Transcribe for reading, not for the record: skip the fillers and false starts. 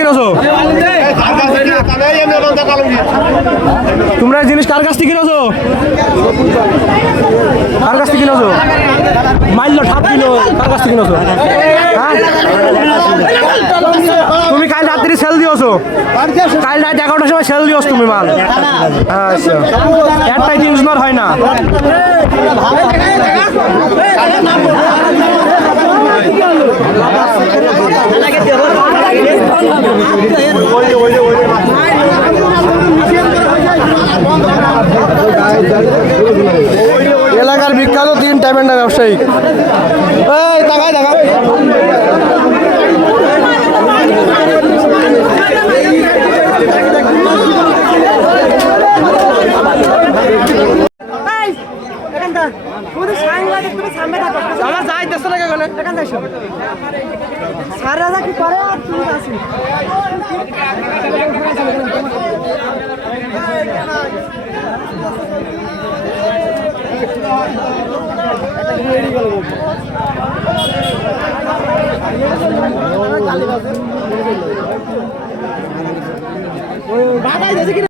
কিনেছো? তোমরা এই জিনিস কার কাছ থেকে কিনেছো? কার কাছ থেকে কিনেছো? মাইল ঠাপ কিলো কার কাছ থেকে কিনেছো? হ্যাঁ? তুমি কাল রাত্রি সেল দিয়েছো? কাল রাত 11টার সময় সেল দিয়েছো তুমি মাল? আচ্ছা, একটাই জিনিস হয় না। এলাকার বিখ্যাত 3 টাইমেন্ডা ব্যবসায়ী। এই টাকায় দেখা কি করে আর তুমি আছি